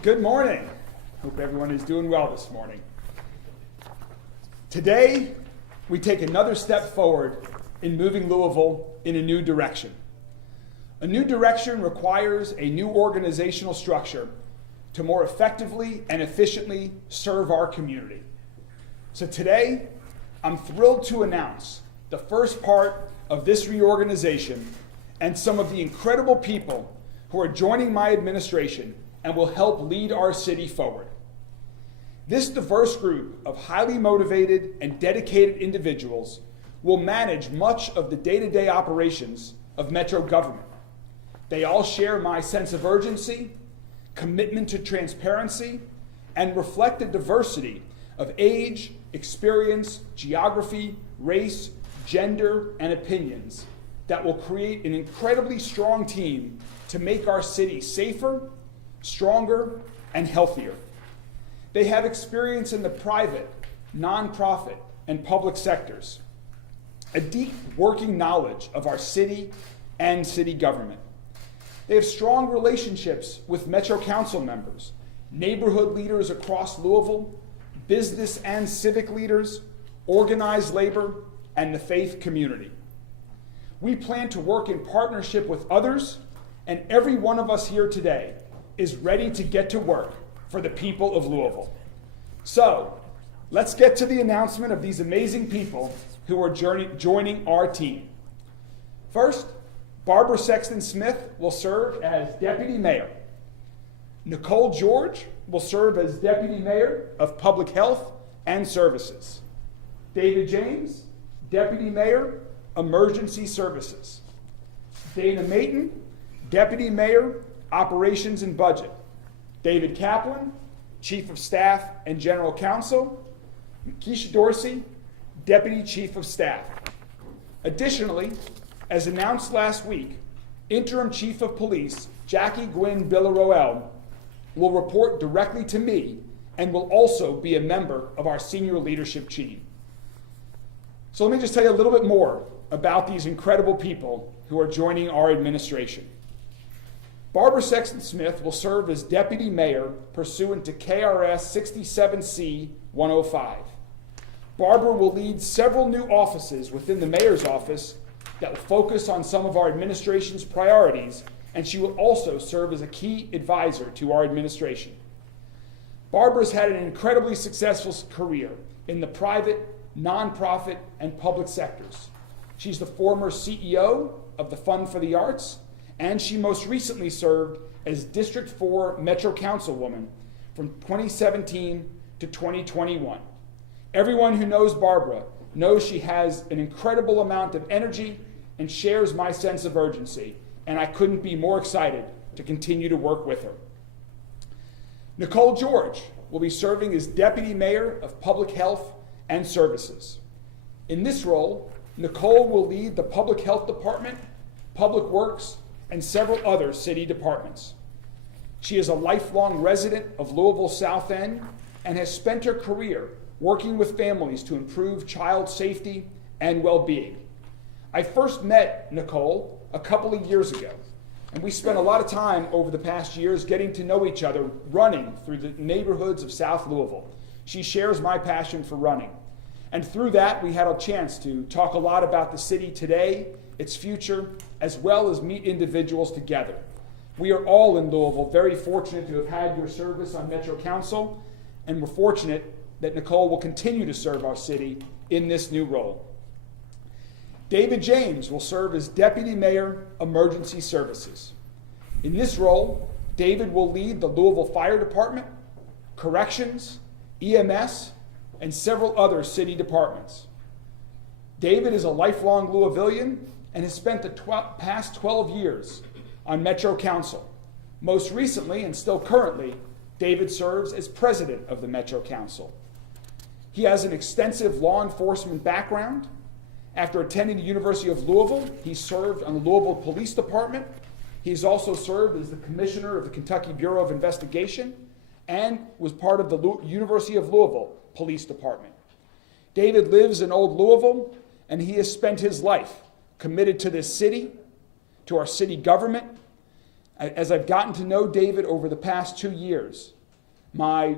Good morning. Hope everyone is doing well this morning. Today, we take another step forward in moving Louisville in a new direction. A new direction requires a new organizational structure to more effectively and efficiently serve our community. So today, I'm thrilled to announce the first part of this reorganization and some of the incredible people who are joining my administration and will help lead our city forward. This diverse group of highly motivated and dedicated individuals will manage much of the day-to-day operations of Metro government. They all share my sense of urgency, commitment to transparency, and reflect the diversity of age, experience, geography, race, gender, and opinions that will create an incredibly strong team to make our city safer, stronger, and healthier. They have experience in the private, nonprofit, and public sectors, a deep working knowledge of our city and city government. They have strong relationships with Metro Council members, neighborhood leaders across Louisville, business and civic leaders, organized labor, and the faith community. We plan to work in partnership with others, and every one of us here today is ready to get to work for the people of Louisville. So, let's get to the announcement of these amazing people who are joining our team. First, Barbara Sexton Smith will serve as Deputy Mayor. Nicole George will serve as Deputy Mayor of Public Health and Services. David James, Deputy Mayor, Emergency Services. Dana Mayton, Deputy Mayor, Operations and Budget. David Kaplan, Chief of Staff and General Counsel. Keisha Dorsey, Deputy Chief of Staff. Additionally, as announced last week, Interim Chief of Police Jackie Gwynn Villaroel will report directly to me and will also be a member of our senior leadership team. So let me just tell you a little bit more about these incredible people who are joining our administration. Barbara Sexton Smith will serve as Deputy Mayor pursuant to KRS 67C 105. Barbara will lead several new offices within the Mayor's office that will focus on some of our administration's priorities, and she will also serve as a key advisor to our administration. Barbara's had an incredibly successful career in the private, nonprofit, and public sectors. She's the former CEO of the Fund for the Arts, and she most recently served as District 4 Metro Councilwoman from 2017 to 2021. Everyone who knows Barbara knows she has an incredible amount of energy and shares my sense of urgency, and I couldn't be more excited to continue to work with her. Nicole George will be serving as Deputy Mayor of Public Health and Services. In this role, Nicole will lead the Public Health Department, Public Works, and several other city departments. She is a lifelong resident of Louisville South End and has spent her career working with families to improve child safety and well-being. I first met Nicole a couple of years ago, and we spent a lot of time over the past years getting to know each other running through the neighborhoods of South Louisville. She shares my passion for running. And through that, we had a chance to talk a lot about the city today, its future, as well as meet individuals together. We are all in Louisville very fortunate to have had your service on Metro Council, and we're fortunate that Nicole will continue to serve our city in this new role. David James will serve as Deputy Mayor, Emergency Services. In this role, David will lead the Louisville Fire Department, Corrections, EMS, and several other city departments. David is a lifelong Louisvillian and has spent the past 12 years on Metro Council. Most recently, and still currently, David serves as president of the Metro Council. He has an extensive law enforcement background. After attending the University of Louisville, he served on the Louisville Police Department. He's also served as the commissioner of the Kentucky Bureau of Investigation and was part of the University of Louisville Police Department. David lives in Old Louisville, and he has spent his life committed to this city, to our city government, As I've gotten to know David over the past 2 years, my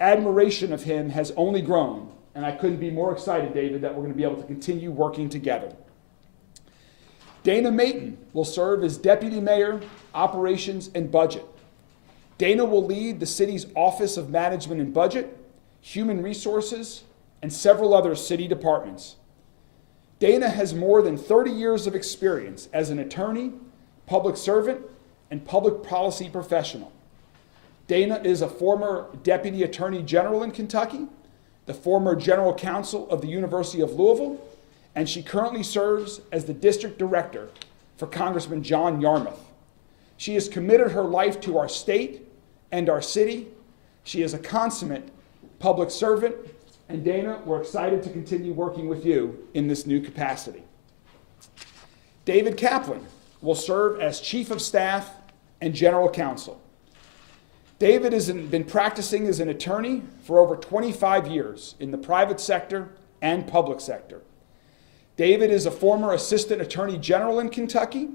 admiration of him has only grown, and I couldn't be more excited, David, that we're going to be able to continue working together. Dana Mayton will serve as Deputy Mayor, Operations and Budget. Dana will lead the city's Office of Management and Budget, Human Resources, and several other city departments. Dana has more than 30 years of experience as an attorney, public servant, and public policy professional. Dana is a former Deputy Attorney General in Kentucky, the former General Counsel of the University of Louisville, and she currently serves as the District Director for Congressman John Yarmouth. She has committed her life to our state and our city. She is a consummate public servant, and Dana, we're excited to continue working with you in this new capacity. David Kaplan will serve as Chief of Staff and General Counsel. David has been practicing as an attorney for over 25 years in the private sector and public sector. David is a former Assistant Attorney General in Kentucky,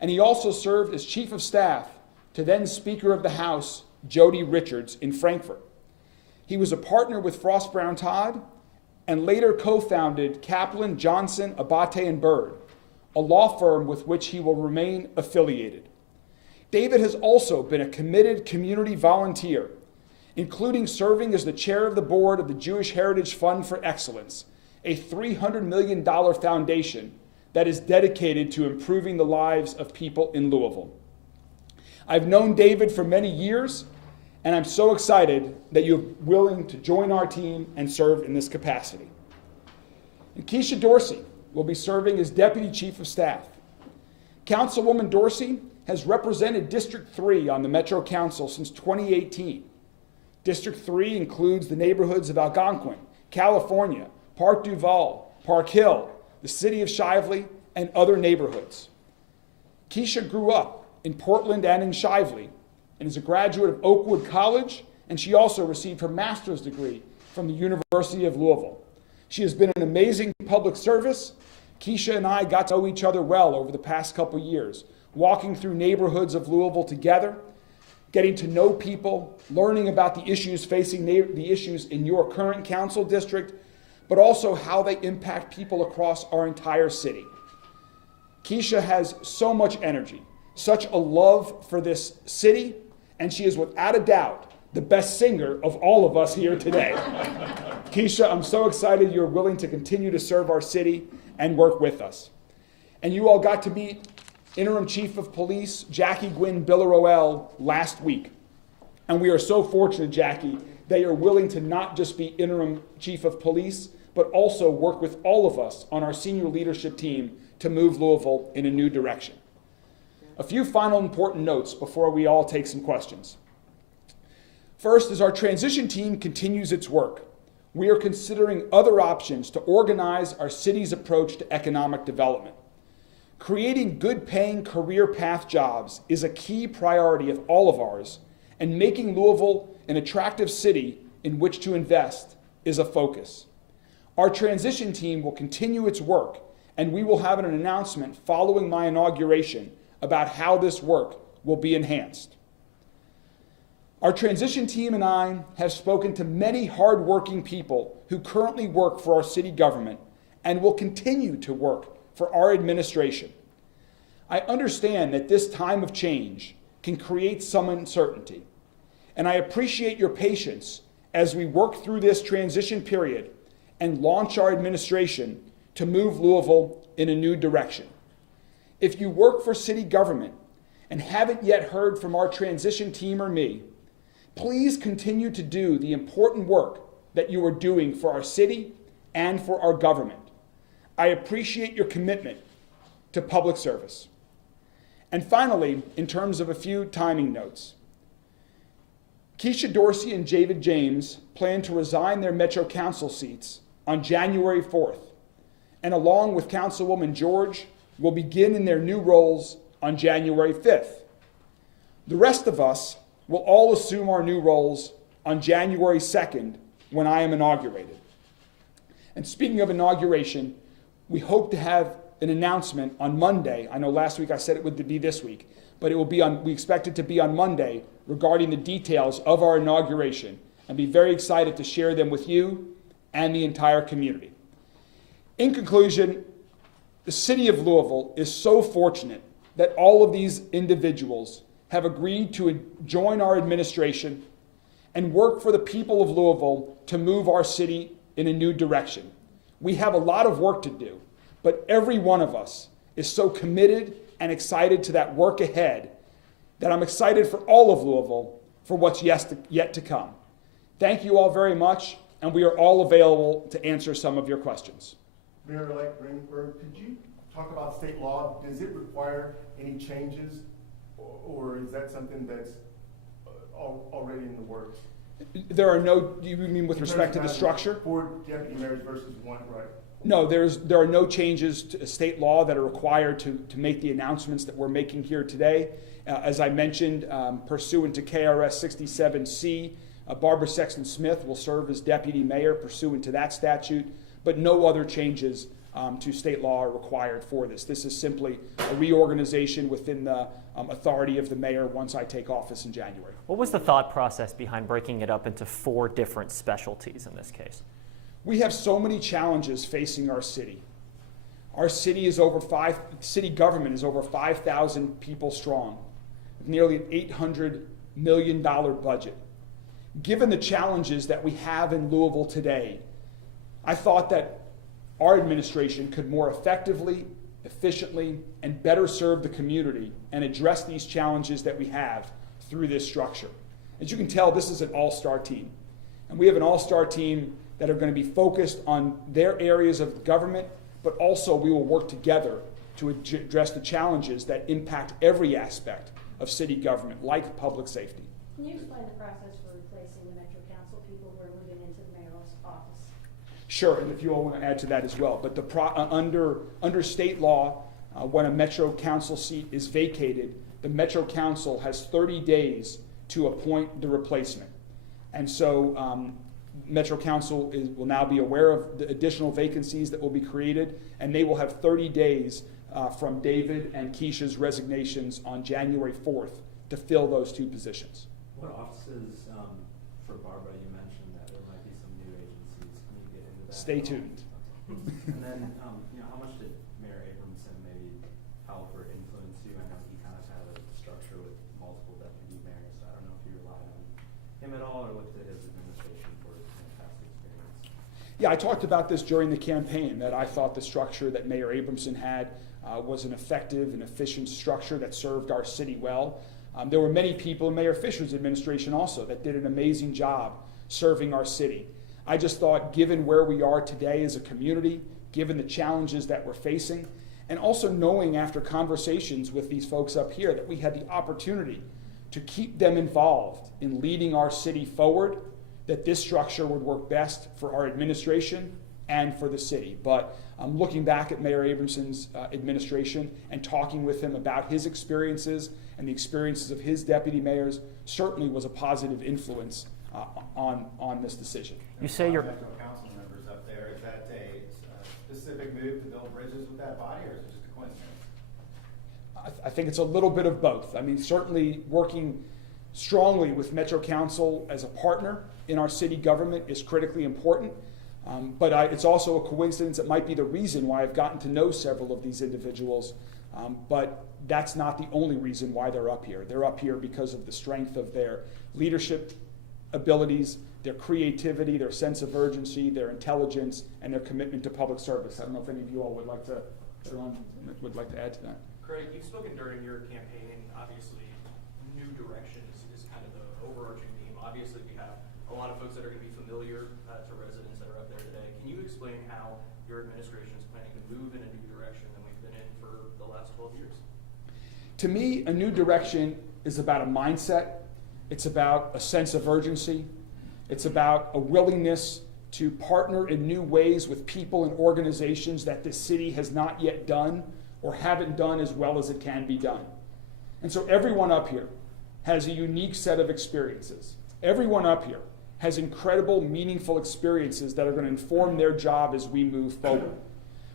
and he also served as Chief of Staff to then Speaker of the House, Jody Richards, in Frankfort. He was a partner with Frost Brown Todd and later co-founded Kaplan, Johnson, Abate, and Bird, a law firm with which he will remain affiliated. David has also been a committed community volunteer, including serving as the chair of the board of the Jewish Heritage Fund for Excellence, a $300 million foundation that is dedicated to improving the lives of people in Louisville. I've known David for many years, and I'm so excited that you're willing to join our team and serve in this capacity. And Keisha Dorsey will be serving as Deputy Chief of Staff. Councilwoman Dorsey has represented District 3 on the Metro Council since 2018. District 3 includes the neighborhoods of Algonquin, California, Park Duval, Park Hill, the city of Shively, and other neighborhoods. Keisha grew up in Portland and in Shively and is a graduate of Oakwood College, and she also received her master's degree from the University of Louisville. She has been an amazing public service. Keisha and I got to know each other well over the past couple years, walking through neighborhoods of Louisville together, getting to know people, learning about the issues facing the issues in your current council district, but also how they impact people across our entire city. Keisha has so much energy, such a love for this city, and she is without a doubt the best singer of all of us here today. Keisha, I'm so excited you're willing to continue to serve our city and work with us. And you all got to meet Interim Chief of Police Jackie Gwynn Biller-Roel last week. And we are so fortunate, Jackie, that you're willing to not just be Interim Chief of Police, but also work with all of us on our senior leadership team to move Louisville in a new direction. A few final important notes before we all take some questions. First, as our transition team continues its work, we are considering other options to organize our city's approach to economic development. Creating good-paying career path jobs is a key priority of all of ours, and making Louisville an attractive city in which to invest is a focus. Our transition team will continue its work, and we will have an announcement following my inauguration about how this work will be enhanced. Our transition team and I have spoken to many hardworking people who currently work for our city government and will continue to work for our administration. I understand that this time of change can create some uncertainty, and I appreciate your patience as we work through this transition period and launch our administration to move Louisville in a new direction. If you work for city government and haven't yet heard from our transition team or me, please continue to do the important work that you are doing for our city and for our government. I appreciate your commitment to public service. And finally, in terms of a few timing notes, Keisha Dorsey and David James plan to resign their Metro Council seats on January 4th, and along with Councilwoman George, will begin in their new roles on January 5th. The rest of us will all assume our new roles on January 2nd when I am inaugurated. And speaking of inauguration, we hope to have an announcement on Monday. I know last week I said it would be this week, but it will be we expect it to be on Monday regarding the details of our inauguration, and be very excited to share them with you and the entire community. In conclusion, the city of Louisville is so fortunate that all of these individuals have agreed to join our administration and work for the people of Louisville to move our city in a new direction. We have a lot of work to do, but every one of us is so committed and excited to that work ahead that I'm excited for all of Louisville for what's yet to come. Thank you all very much, and we are all available to answer some of your questions. Mayor-elect Greenberg, could you talk about state law? Does it require any changes, or is that something that's already in the works? There are no, do you mean with respect to the structure? 4 deputy mayors versus 1, right? No, there are no changes to state law that are required to make the announcements that we're making here today. As I mentioned, pursuant to KRS 67C, Barbara Sexton Smith will serve as deputy mayor pursuant to that statute, but no other changes to state law are required for this. This is simply a reorganization within the authority of the mayor once I take office in January. What was the thought process behind breaking it up into 4 different specialties in this case? We have so many challenges facing our city. Our city is city government is over 5,000 people strong, with nearly an $800 million budget. Given the challenges that we have in Louisville today, I thought that our administration could more effectively, efficiently, and better serve the community and address these challenges that we have through this structure. As you can tell, this is an all-star team. And we have an all-star team that are going to be focused on their areas of government, but also we will work together to address the challenges that impact every aspect of city government, like public safety. Can you explain the process for replacing the Metro Council people who are moving into the mayor's office? Sure, and if you all want to add to that as well. But under state law, when a Metro Council seat is vacated, the Metro Council has 30 days to appoint the replacement. And so Metro Council will now be aware of the additional vacancies that will be created, and they will have 30 days from David and Keisha's resignations on January 4th to fill those 2 positions. What offices, for Barbara, you mentioned that there might be some new agencies. Can you get into that? Stay tuned. And then, how much did Mayor Abramson maybe help or influence you? I know he kind of had a structure with multiple deputy mayors, so I don't know if you relied on him at all or looked at his administration for his fantastic experience. Yeah, I talked about this during the campaign, that I thought the structure that Mayor Abramson had was an effective and efficient structure that served our city well. There were many people in Mayor Fisher's administration also that did an amazing job serving our city. I just thought, given where we are today as a community, given the challenges that we're facing, and also knowing after conversations with these folks up here that we had the opportunity to keep them involved in leading our city forward, that this structure would work best for our administration and for the city. But looking back at Mayor Abramson's administration and talking with him about his experiences and the experiences of his deputy mayors certainly was a positive influence on this decision. You say your Metro Council members up there, is that a specific move to build bridges with that body, or is it just a coincidence? I think it's a little bit of both. I mean, certainly working strongly with Metro Council as a partner in our city government is critically important. But it's also a coincidence. It might be the reason why I've gotten to know several of these individuals. But that's not the only reason why they're up here. They're up here because of the strength of their leadership abilities, their creativity, their sense of urgency, their intelligence, and their commitment to public service. I don't know if any of you all would like to add to that. Craig, you've spoken during your campaign. Obviously, new direction is kind of the overarching theme. Obviously, we have a lot of folks that are going to be familiar to residents that are up there today. Can you explain how your administration is planning to move in a new direction than we've been in for the last 12 years? To me, a new direction is about a mindset. It's about a sense of urgency. It's about a willingness to partner in new ways with people and organizations that this city has not yet done or haven't done as well as it can be done. And so everyone up here has a unique set of experiences. Everyone up here has incredible, meaningful experiences that are going to inform their job as we move forward.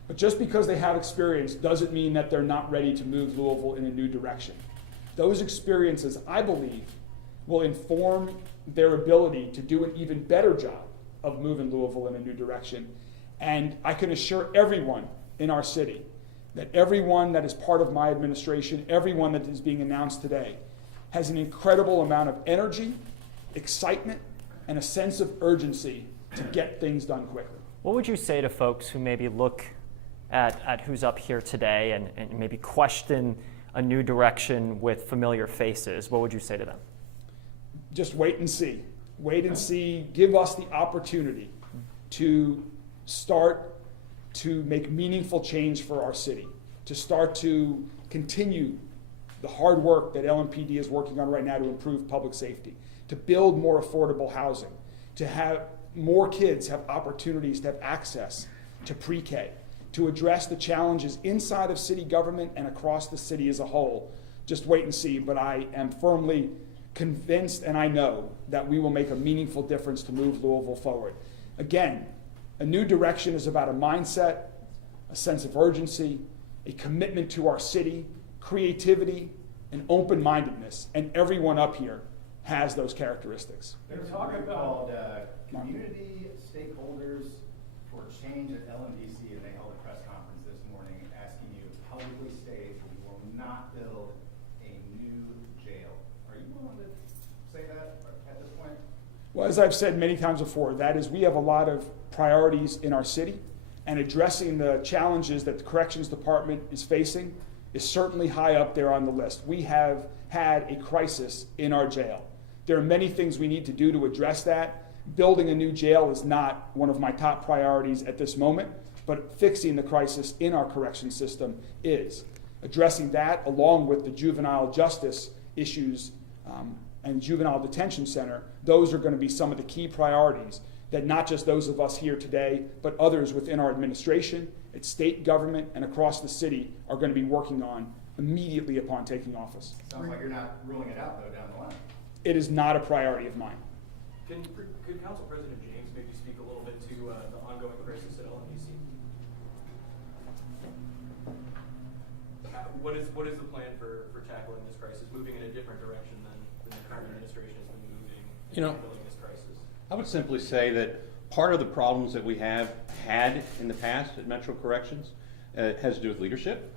But just because they have experience doesn't mean that they're not ready to move Louisville in a new direction. Those experiences, I believe, will inform their ability to do an even better job of moving Louisville in a new direction. And I can assure everyone in our city that everyone that is part of my administration, everyone that is being announced today, has an incredible amount of energy, excitement, and a sense of urgency to get things done quickly. What would you say to folks who maybe look at who's up here today and maybe question a new direction with familiar faces? What would you say to them? Just wait and see. Wait and see. Give us the opportunity to start to make meaningful change for our city, to start to continue the hard work that LMPD is working on right now to improve public safety, to build more affordable housing, to have more kids have opportunities to have access to pre-K, to address the challenges inside of city government and across the city as a whole. Just wait and see, but I am firmly convinced, and I know that we will make a meaningful difference to move Louisville forward. Again, a new direction is about a mindset, a sense of urgency, a commitment to our city, creativity, and open-mindedness, and everyone up here has those characteristics. There's a group called Community Stakeholders for Change at LMDC, and they held a press conference this morning asking you to publicly state we will not build a new jail. Are you willing to say that at this point? Well, as I've said many times before, that is, we have a lot of priorities in our city, and addressing the challenges that the Corrections Department is facing is certainly high up there on the list. We have had a crisis in our jail. There are many things we need to do to address that. Building a new jail is not one of my top priorities at this moment, but fixing the crisis in our correction system is. Addressing that, along with the juvenile justice issues and juvenile detention center, those are going to be some of the key priorities that not just those of us here today, but others within our administration, its state government, and across the city are going to be working on immediately upon taking office. Sounds like you're not ruling it out, though, down the line. It is not a priority of mine. Could Council President James maybe speak a little bit to the ongoing crisis at LMDC? What is the plan for tackling this crisis, moving in a different direction than the current administration has been moving in handling this crisis? I would simply say that part of the problems that we have had in the past at Metro Corrections has to do with leadership,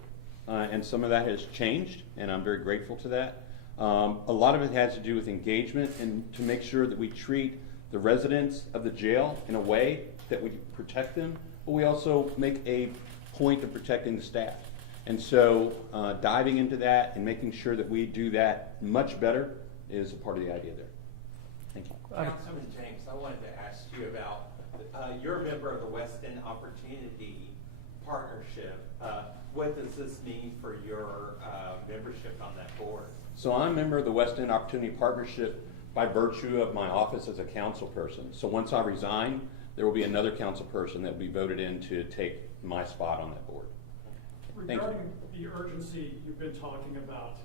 and some of that has changed, and I'm very grateful to that. A lot of it has to do with engagement and to make sure that we treat the residents of the jail in a way that we protect them, but we also make a point of protecting the staff. And so diving into that and making sure that we do that much better is a part of the idea there. Thank you. Councilman James, I wanted to ask you about, you're a member of the West End Opportunity Partnership. What does this mean for your membership on that board? So I'm a member of the West End Opportunity Partnership by virtue of my office as a council person. So once I resign, there will be another council person that will be voted in to take my spot on that board. Regarding the urgency you've been talking about,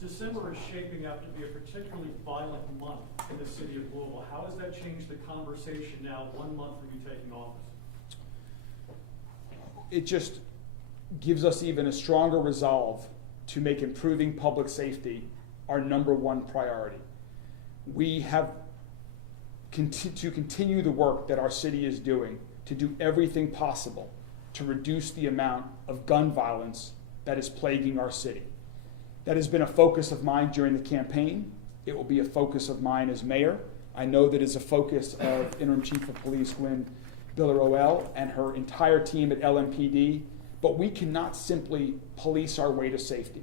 December is shaping up to be a particularly violent month in the city of Louisville. How has that changed the conversation now, 1 month from you taking office? It just gives us even a stronger resolve to make improving public safety our #1 priority. We have to continue the work that our city is doing to do everything possible to reduce the amount of gun violence that is plaguing our city. That has been a focus of mine during the campaign. It will be a focus of mine as mayor. I know that is a focus of Interim Chief of Police Gwen Biller-Oel and her entire team at LMPD, but we cannot simply police our way to safety.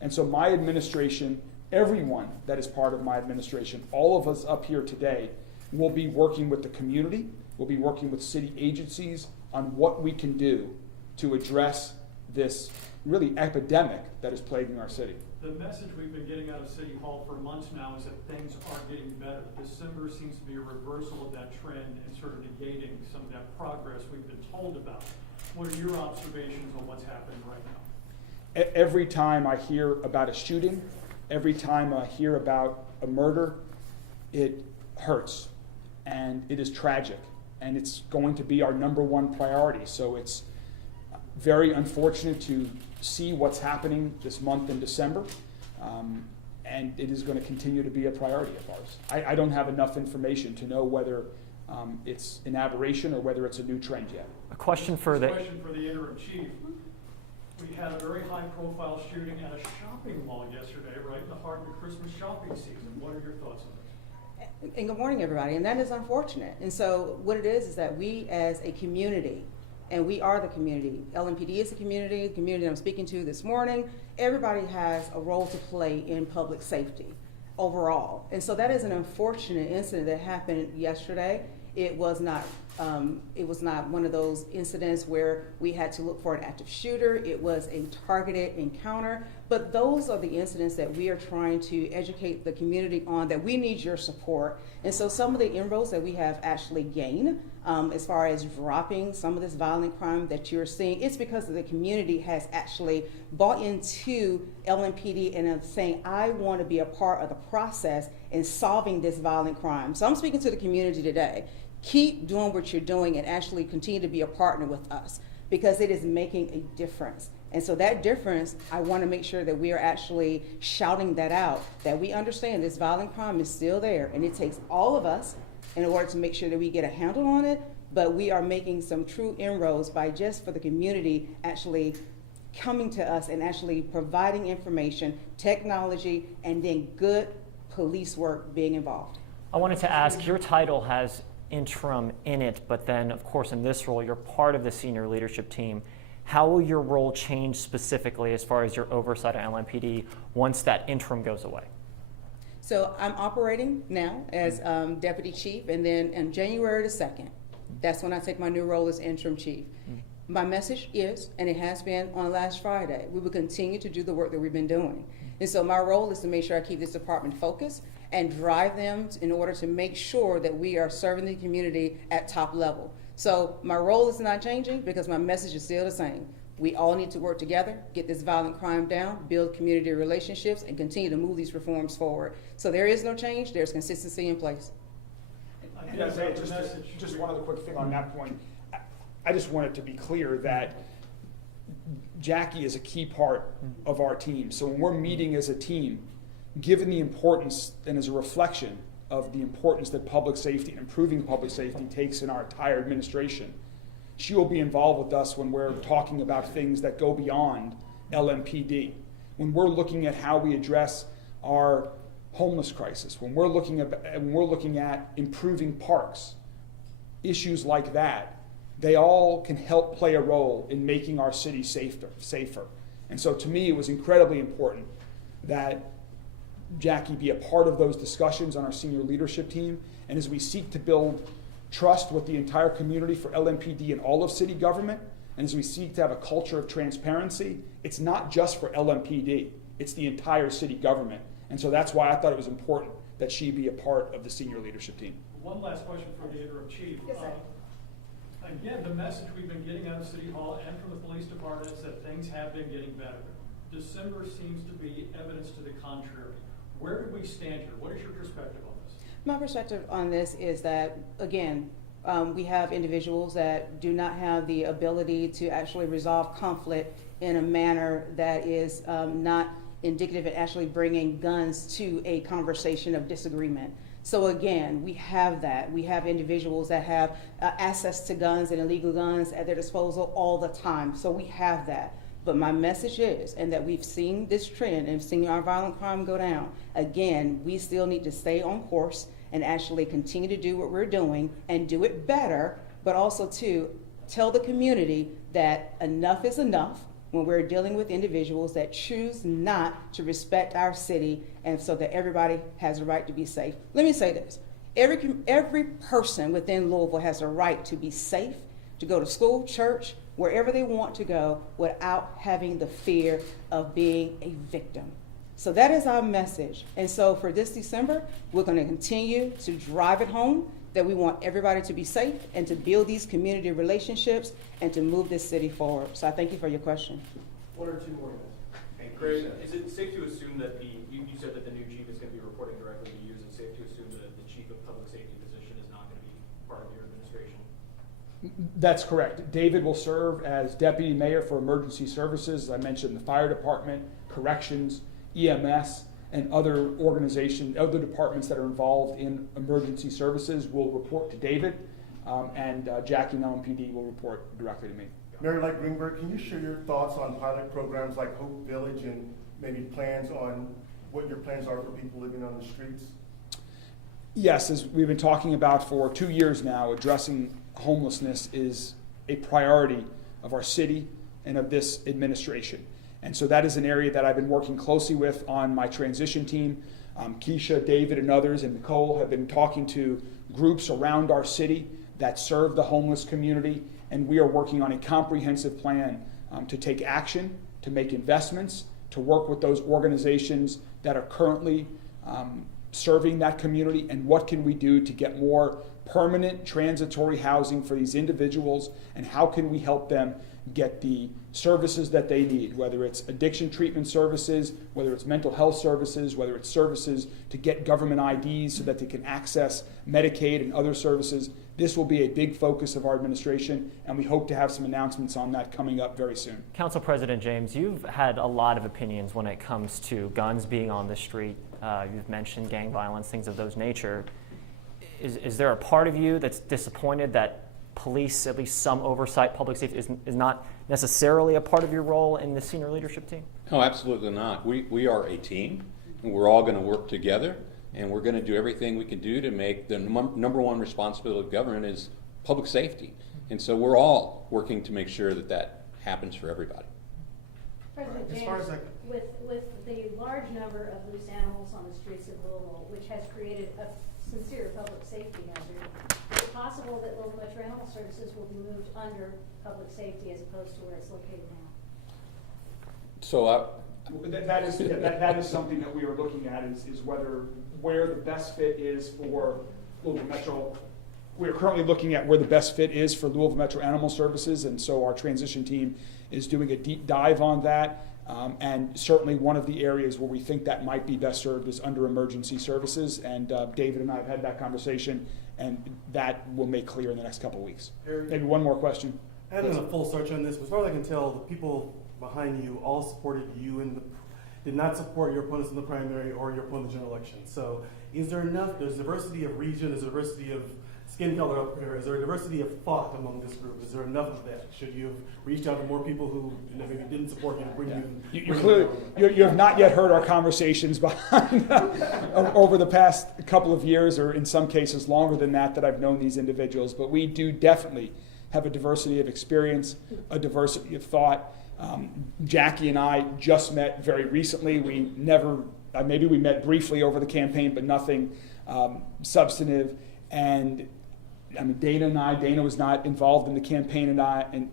And so my administration, everyone that is part of my administration, all of us up here today, will be working with the community, we'll be working with city agencies on what we can do to address this really epidemic that is plaguing our city. The message we've been getting out of City Hall for months now is that things are getting better. December seems to be a reversal of that trend and sort of negating some of that progress we've been told about. What are your observations on what's happening right now? Every time I hear about a shooting, every time I hear about a murder, it hurts and it is tragic, and it's going to be our #1 priority. So it's very unfortunate to see what's happening this month in December, and it is going to continue to be a priority of ours. I don't have enough information to know whether it's an aberration or whether it's a new trend yet. A question for the interim chief. We had a very high-profile shooting at a shopping mall yesterday, right in the heart of the Christmas shopping season. What are your thoughts on this? And good morning, everybody. And that is unfortunate. And so what it is that we as a community, and we are the community. LMPD is the community I'm speaking to this morning. Everybody has a role to play in public safety overall. And so that is an unfortunate incident that happened yesterday. It was not one of those incidents where we had to look for an active shooter. It was a targeted encounter. But those are the incidents that we are trying to educate the community on, that we need your support. And so some of the inroads that we have actually gained as far as dropping some of this violent crime that you're seeing, it's because the community has actually bought into LMPD and saying, I want to be a part of the process in solving this violent crime. So I'm speaking to the community today. Keep doing what you're doing and actually continue to be a partner with us, because it is making a difference. And so that difference, I want to make sure that we are actually shouting that out, that we understand this violent crime is still there, and it takes all of us in order to make sure that we get a handle on it. But we are making some true inroads by just for the community actually coming to us and actually providing information, technology, and then good police work being involved. I wanted to ask, your title has interim in it, but then of course in this role you're part of the senior leadership team. How will your role change specifically as far as your oversight of LMPD once that interim goes away? So I'm operating now as deputy chief, and then on January the 2nd, that's when I take my new role as interim chief. My message is, and it has been on last Friday, we will continue to do the work that we've been doing. And so my role is to make sure I keep this department focused and drive them in order to make sure that we are serving the community at top level. So my role is not changing because my message is still the same. We all need to work together, get this violent crime down, build community relationships, and continue to move these reforms forward. So there is no change, there's consistency in place. Just one other quick thing on that point. I just want it to be clear that Jackie is a key part of our team. So when we're meeting as a team, given the importance and as a reflection of the importance that public safety and improving public safety takes in our entire administration, she will be involved with us when we're talking about things that go beyond LMPD. When we're looking at how we address our homeless crisis, when we're looking at improving parks, issues like that, they all can help play a role in making our city safer. And so to me, it was incredibly important that Jackie be a part of those discussions on our senior leadership team. And as we seek to build trust with the entire community for LMPD and all of city government, and as we seek to have a culture of transparency, it's not just for LMPD, it's the entire city government. And so that's why I thought it was important that she be a part of the senior leadership team. One last question for the interim chief. Yes, sir. Again, the message we've been getting out of City Hall and from the police department is that things have been getting better. December seems to be evidence to the contrary. Where do we stand here? What is your perspective on this? My perspective on this is that, again, we have individuals that do not have the ability to actually resolve conflict in a manner that is not indicative of actually bringing guns to a conversation of disagreement. So again, we have that. We have individuals that have access to guns and illegal guns at their disposal all the time. So we have that. But my message is, and that we've seen this trend and seen our violent crime go down, again, we still need to stay on course and actually continue to do what we're doing and do it better, but also to tell the community that enough is enough when we're dealing with individuals that choose not to respect our city, and so that everybody has a right to be safe. Let me say this. Every person within Louisville has a right to be safe, to go to school, church, wherever they want to go without having the fear of being a victim. So that is our message. And so for this December, we're going to continue to drive it home that we want everybody to be safe and to build these community relationships and to move this city forward. So I thank you for your question. One or two more minutes. Craig, is it safe to assume that you said that the new chief is going to be reporting directly to you? Is it safe to assume that the chief of public safety position is not going to be part of your administration? That's correct. David will serve as deputy mayor for emergency services. As I mentioned, the fire department, corrections, EMS, and other departments that are involved in emergency services will report to David, and Jackie and LMPD will report directly to me. Mayor like Greenberg, can you share your thoughts on pilot programs like Hope Village and maybe plans on what your plans are for people living on the streets? Yes, as we've been talking about for 2 years now, addressing homelessness is a priority of our city and of this administration. And so that is an area that I've been working closely with on my transition team. Keisha, David, and others, and Nicole have been talking to groups around our city that serve the homeless community, and we are working on a comprehensive plan to take action, to make investments, to work with those organizations that are currently serving that community, and what can we do to get more permanent transitory housing for these individuals, and how can we help them get the services that they need, whether it's addiction treatment services, whether it's mental health services, whether it's services to get government IDs so that they can access Medicaid and other services. This will be a big focus of our administration, and we hope to have some announcements on that coming up very soon. Council President James, you've had a lot of opinions when it comes to guns being on the street. You've mentioned gang violence, things of those nature. Is there a part of you that's disappointed that police, at least some oversight, public safety, is not necessarily a part of your role in the senior leadership team? No, absolutely not. We are a team, and we're all going to work together, and we're going to do everything we can do to make the number one responsibility of government is public safety. And so we're all working to make sure that that happens for everybody. President As far James, as with the large number of loose animals on the streets of Louisville, which has created a sincere public safety hazard, is it possible that Louisville Metro Animal Services will be moved under public safety as opposed to where it's located now? So That is something that we are looking at, is where the best fit is for Louisville Metro. We are currently looking at where the best fit is for Louisville Metro Animal Services, and so our transition team is doing a deep dive on that. And certainly one of the areas where we think that might be best served is under emergency services. And David and I have had that conversation, and that will make clear in the next couple of weeks. Maybe one more question. I haven't done a full search on this, but as far as I can tell, the people behind you all supported you and did not support your opponents in the primary or your opponent in the general election. So is there enough, there's diversity of region, there's diversity of skin color up here, is there a diversity of thought among this group? Is there enough of that? Should you have reached out to more people who maybe didn't support you to bring You have not yet heard our conversations behind over the past couple of years, or in some cases longer than that I've known these individuals, but we do definitely have a diversity of experience, a diversity of thought. Jackie and I just met very recently. We never, maybe we met briefly over the campaign, but nothing substantive. And I mean, Dana was not involved in the campaign, and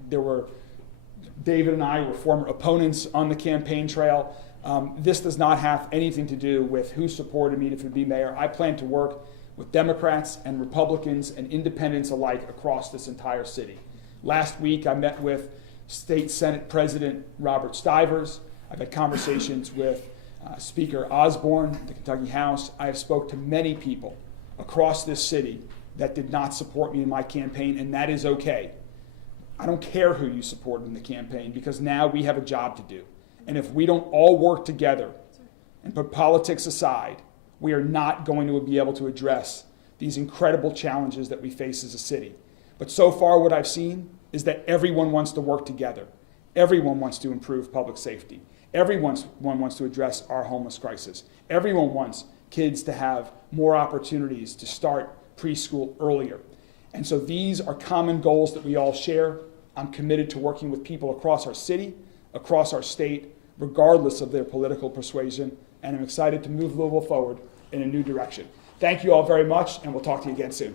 David and I were former opponents on the campaign trail. This does not have anything to do with who supported me to be mayor. I plan to work with Democrats and Republicans and independents alike across this entire city. Last week, I met with State Senate President Robert Stivers. I've had conversations with Speaker Osborne, the Kentucky House. I have spoke to many people across this city that did not support me in my campaign, and that is okay. I don't care who you supported in the campaign, because now we have a job to do. And if we don't all work together and put politics aside, we are not going to be able to address these incredible challenges that we face as a city. But so far what I've seen is that everyone wants to work together. Everyone wants to improve public safety. Everyone wants to address our homeless crisis. Everyone wants kids to have more opportunities to start preschool earlier. And so these are common goals that we all share. I'm committed to working with people across our city, across our state, regardless of their political persuasion, and I'm excited to move Louisville forward in a new direction. Thank you all very much, and we'll talk to you again soon.